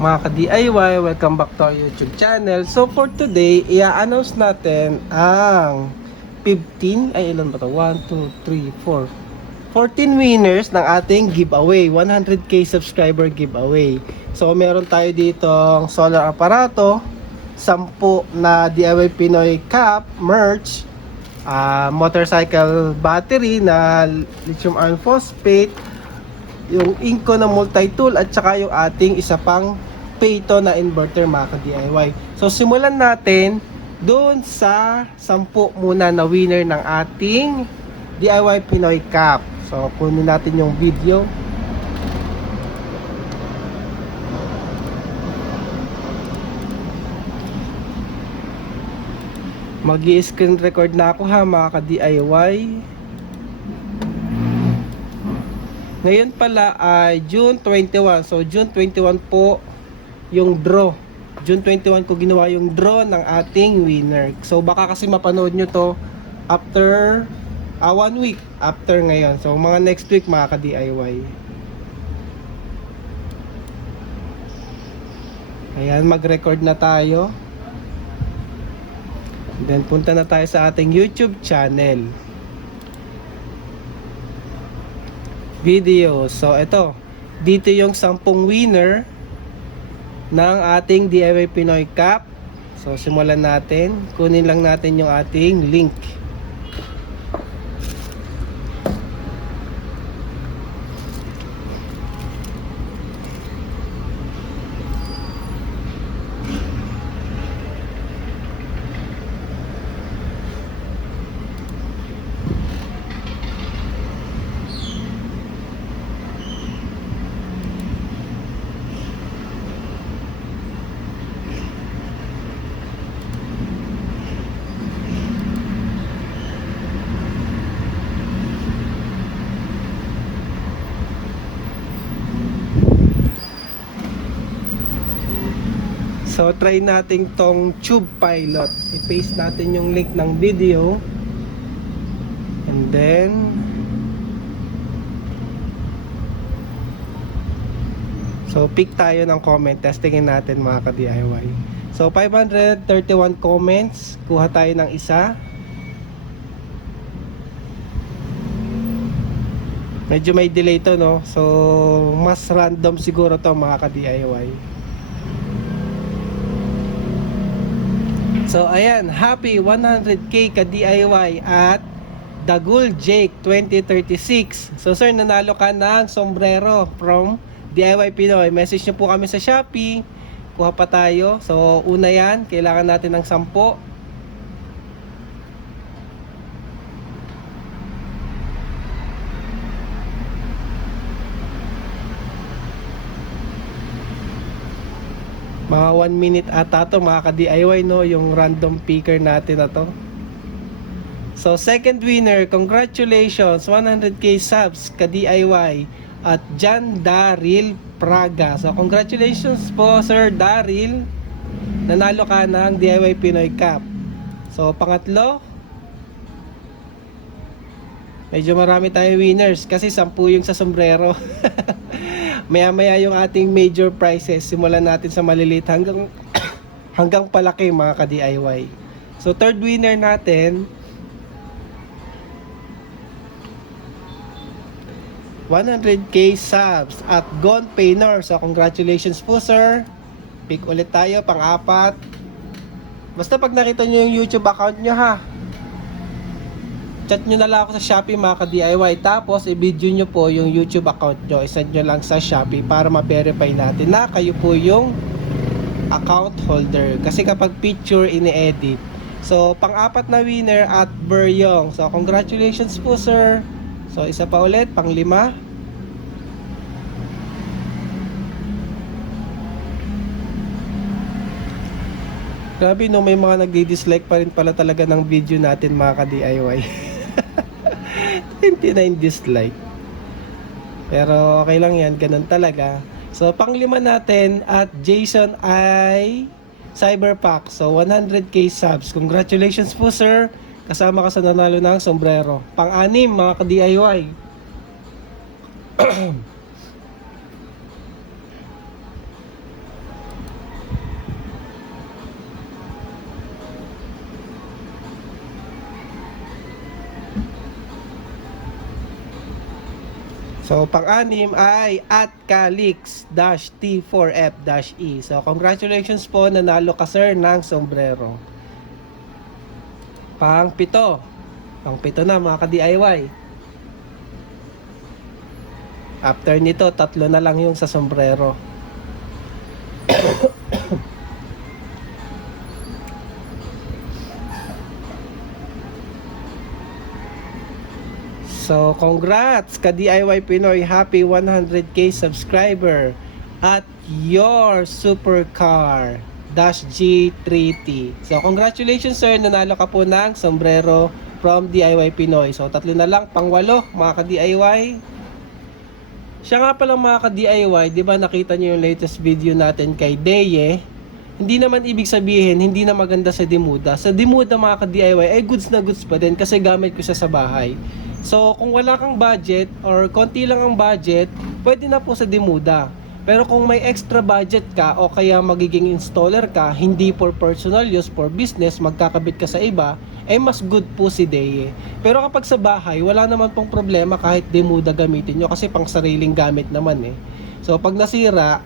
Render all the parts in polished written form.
Mga ka-DIY, welcome back to our YouTube channel. So for today, i-announce natin ang 15, ay ilan ba to? 1, 2, 3, 4 14 winners ng ating giveaway, 100k subscriber giveaway. So meron tayo ditong solar aparato, 10 na DIY Pinoy cap merch, motorcycle battery na lithium iron phosphate, yung Inco na multi-tool, at saka yung ating isa pang Payto na inverter, mga ka-DIY. So simulan natin doon sa 10 muna na winner ng ating DIY Pinoy Cup. So kunin natin yung video. Mag-i-screen record na ako ha, mga ka-DIY. Ngayon pala ay June 21. So June 21 po yung draw. June 21 ko ginawa yung draw ng ating winner. So baka kasi mapanood nyo to after 1 week after ngayon. So mga next week, mga ka-DIY. Ayan, mag-record na tayo. Then punta na tayo sa ating YouTube channel. Video. So ito, dito yung 10 winner ng ating DIY Pinoy Cup. So simulan natin. Kunin lang natin yung ating link. So try natin tong Tube Pilot. I-paste natin yung link ng video. And then so pick tayo ng comment. Testingin natin, mga ka-DIY. So 531 comments. Kuha tayo ng isa. Medyo may delay to, no? So mas random siguro to, mga ka-DIY. So ayan, happy 100k ka-DIY at Dagul Jake 2036. So sir, nanalo ka ng sombrero from DIY Pinoy. Message nyo po kami sa Shopee. Kuha pa tayo. So una yan, kailangan natin ng 10. Mga 1 minute ata to, mga ka-DIY, no? Yung random picker natin na to. So second winner, congratulations, 100k subs ka-DIY at John Daryl Praga. So congratulations po, Sir Daryl. Nanalo ka ng DIY Pinoy Cup. So pangatlo, medyo marami tayong winners kasi 10 yung sa sombrero. Maya-maya yung ating major prizes. Simulan natin sa maliliit hanggang palaki, mga ka-DIY. So third winner natin, 100k subs at Gon Painter. So congratulations po, sir. Pick ulit tayo, pang-apat. Basta pag nakita nyo yung YouTube account nyo, ha, chat nyo na lang ako sa Shopee, mga ka-DIY. Tapos i-video nyo po yung YouTube account nyo. I-send nyo lang sa Shopee para ma-verify natin na kayo po yung account holder. Kasi kapag picture ini-edit. So pang-apat na winner at Beryong. So congratulations po, sir. So isa pa ulit, pang-5. Grabe, no, may mga nagdi-dislike pa rin pala talaga ng video natin, mga ka-DIY. 29 dislike. Pero okay lang yan, ganun talaga. So pang-5 natin at Jason ay Cyberpack. So 100k subs. Congratulations po, sir. Kasama ka sa nanalo ng sombrero. Pang-6, mga ka-DIY. So, pang-anim ay at Calix-T4F-E. So, congratulations po, nanalo ka sir ng sombrero. Pang-pito. Pang-pito na mga ka-DIY. After nito, 3 na lang yung sa sombrero. So, congrats ka-DIY Pinoy, happy 100k subscriber at your supercar G3T. So, congratulations sir, nanalo ka po ng sombrero from DIY Pinoy. So, 3 na lang, pang-8 mga ka-DIY. Siya nga pala mga ka-DIY, di ba nakita niyo yung latest video natin kay Deye? Hindi naman ibig sabihin, hindi na maganda sa Demuda. Sa Demuda mga ka-DIY, ay goods na goods pa din kasi gamit ko siya sa bahay. So, kung wala kang budget or konti lang ang budget, pwede na po sa Demuda. Pero kung may extra budget ka o kaya magiging installer ka, hindi for personal use, for business, magkakabit ka sa iba, ay mas good po si Deye. Pero kapag sa bahay, wala naman pong problema kahit Demuda gamitin nyo kasi pang sariling gamit naman eh. So, pag nasira,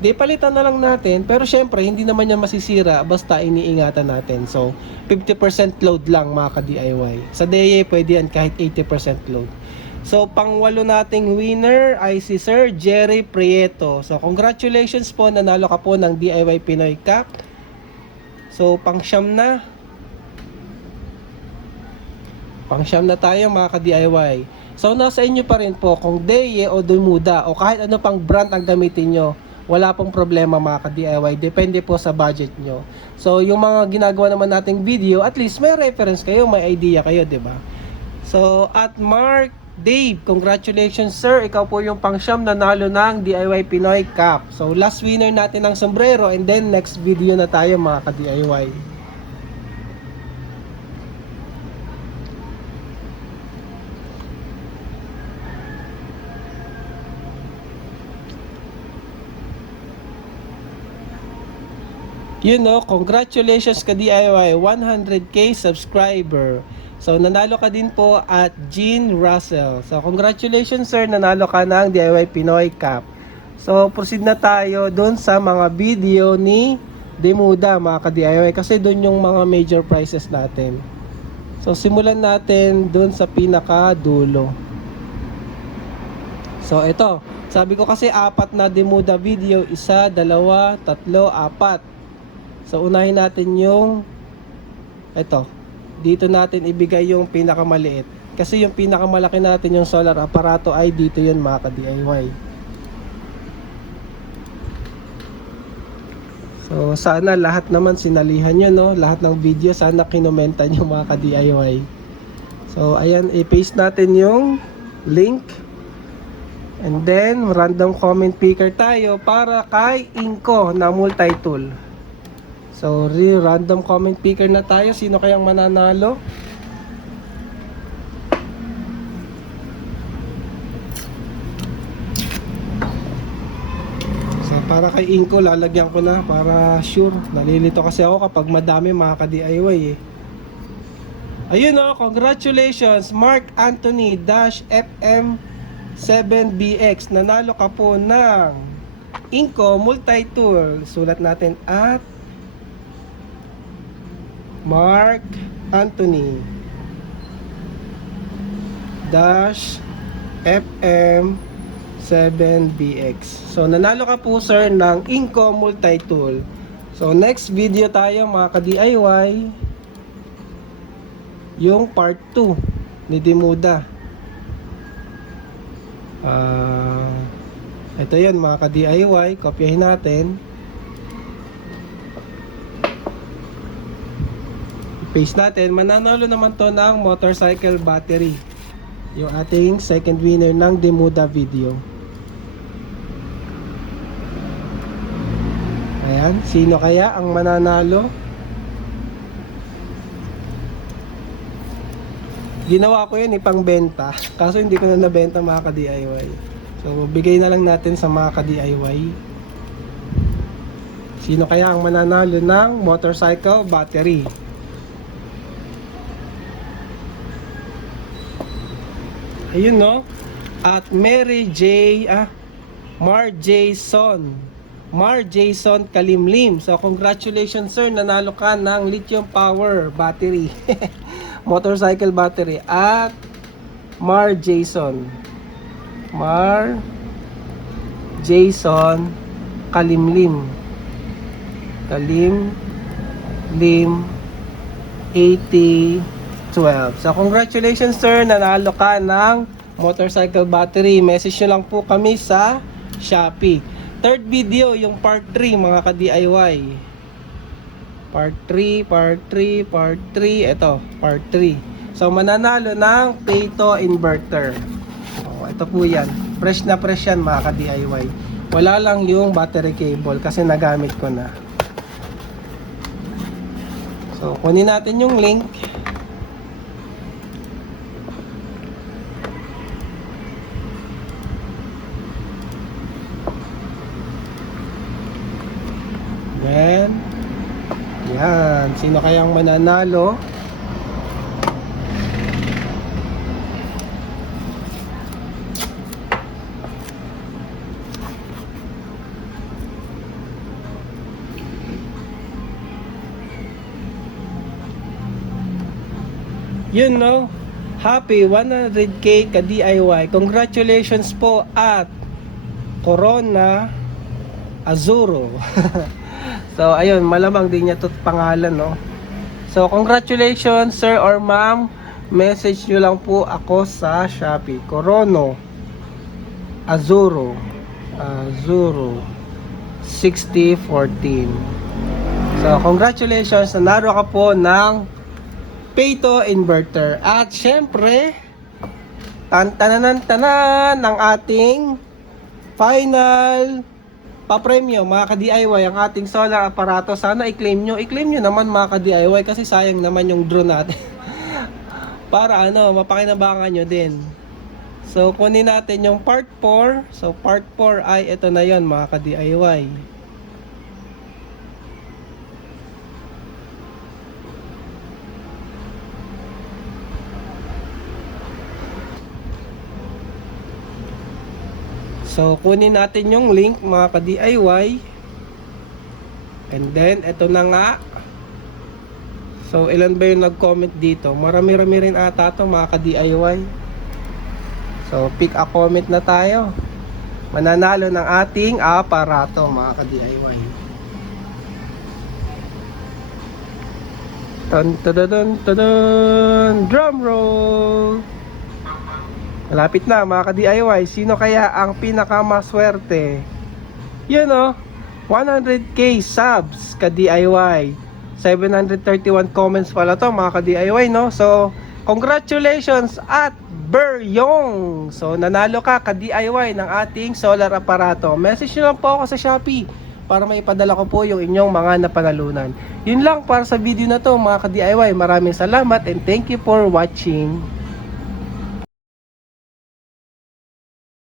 di palitan na lang natin, pero syempre hindi naman yan masisira basta iniingatan natin. So 50% load lang mga ka-DIY. Sa Deye pwede yan kahit 80% load. So pang-8 nating winner ay si Sir Jerry Prieto. So congratulations po, nanalo ka po ng DIY Pinoy Cup. So pang-9 na. Pang-9 na tayo mga ka-DIY. So nasa inyo pa rin po kung Deye o Demuda o kahit ano pang brand ang gamitin nyo. Wala pong problema mga ka-DIY. Depende po sa budget nyo. So, yung mga ginagawa naman nating video, at least may reference kayo, may idea kayo, ba diba? So, at Mark Dave, congratulations sir. Ikaw po yung pang-9 nanalo ng DIY Pinoy Cup. So, last winner natin ng sombrero and then next video na tayo mga ka-DIY. You know, congratulations ka DIY, 100k subscriber. So, nanalo ka din po at Jean Russell. So, congratulations sir, nanalo ka ng DIY Pinoy Cup. So, proceed na tayo doon sa mga video ni Demuda, mga ka-DIY. Kasi doon yung mga major prizes natin. So, simulan natin doon sa pinaka-dulo. So, ito. Sabi ko kasi 4 na Demuda video. 1, 2, 3, 4. So, unahin natin yung ito. Dito natin ibigay yung pinakamaliit. Kasi yung pinakamalaki natin, yung solar aparato, ay dito yun mga ka-DIY. So, sana lahat naman sinalihan nyo, no? Lahat ng video, sana kinomenta nyo mga ka-DIY. So, ayan, i-paste natin yung link. And then, random comment picker tayo para kay Inko na multi-tool. So, random comment picker na tayo. Sino kayang mananalo? So, para kay Inko, lalagyan ko na para sure. Nalilito kasi ako kapag madami mga ka-DIY eh. Ayun o, congratulations Mark Anthony FM7BX. Nanalo ka po ng Inko multi-tool. Sulat natin at Mark Anthony FM7BX. So, nanalo ka po sir ng Inko multi-tool. So, next video tayo mga ka-DIY, yung part 2 ni Demuda. Ito yan mga ka-DIY. Kopyahin natin. Paste natin. Mananalo naman to ng motorcycle battery. Yung ating second winner ng Demuda video. Ayan. Sino kaya ang mananalo? Ginawa ko yun ipang benta. Kaso hindi ko na nabenta mga ka-DIY. So bigay na lang natin sa mga ka-DIY. Sino kaya ang mananalo ng motorcycle battery? Ayun no. at Mar Jason Kalimlim. So congratulations sir, nanalo ka ng lithium power battery. Motorcycle battery at Mar Jason Kalimlim 8012. So congratulations sir, nanalo ka ng motorcycle battery. Message nyo lang po kami sa Shopee. Third video, yung part 3 mga ka-DIY. Part 3. Ito, part 3. So mananalo ng Peto inverter. Ito po yan. Fresh na fresh yan mga ka-DIY. Wala lang yung battery cable kasi nagamit ko na. So kunin natin yung link. Then, yan. Sino kayang mananalo? Yun no, happy 100k ka DIY. Congratulations po at Corona Azuro. So ayun, malamang din niya 'to pangalan no. So congratulations sir or ma'am. Message nyo lang po ako sa Shopee. Corona Azuro 6014. So congratulations, nanalo ka po ng Peto inverter. At syempre, tanan ng ating final pa-premyo mga ka-DIY, ang ating solar aparato. Sana i-claim nyo naman mga ka-DIY kasi sayang naman yung drone natin. Para mapakinabangan nyo din. So kunin natin yung part 4. So part 4 ay ito na yon mga ka-DIY. So kunin natin yung link mga ka-DIY. And then ito na nga. So ilan ba yung nag-comment dito? Marami-rami rin ata ito mga ka-DIY. So pick a comment na tayo. Mananalo ng ating aparato mga ka-DIY. Drum roll. Malapit na mga ka-DIY. Sino kaya ang pinakamaswerte? Yun o, 100k subs ka-DIY. 731 comments pala to mga ka-DIY no. So congratulations at Beryong. So nanalo ka ka-DIY ng ating solar aparato. Message nyo lang po ako sa Shopee para maipadala ko po yung inyong mga napanalunan. Yun lang para sa video na to mga ka-DIY. Maraming salamat and thank you for watching.